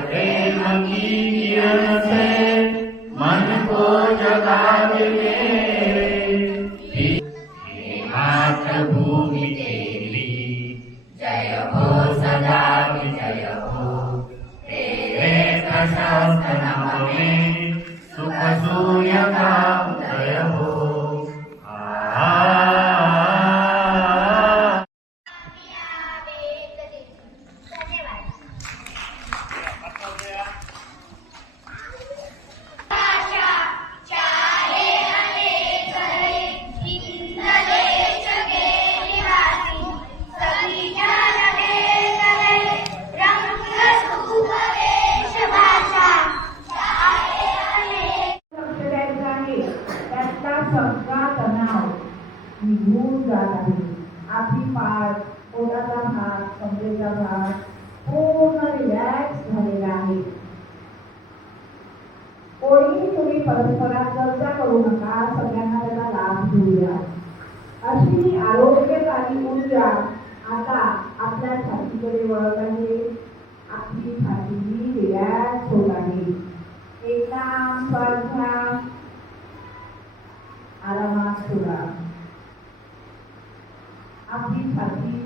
प्रेम की किरण से मन को जगा दे। मातृभूमि तेरी जय हो सदा की जय हो, तेरे प्रशस्त नाम में सुख सूर्य का उदय हो। सगळा तणाव निघून जात आहे। आपली पाठ, पोटाचा भाग, कमरेचा भाग पूर्ण रिलॅक्स झालेला आहे। कोणी तुम्ही परस्परात चर्चा करू नका, सगळ्यांना त्याचा लाभ घेऊया। अशी आरोग्यकारी ऊर्जा आता आपल्या छातीकडे वळत आहे। आपली छाती रिलॅक्स होत आहे। एकदम स्वाध्या आरामात सोडा। आपली छाती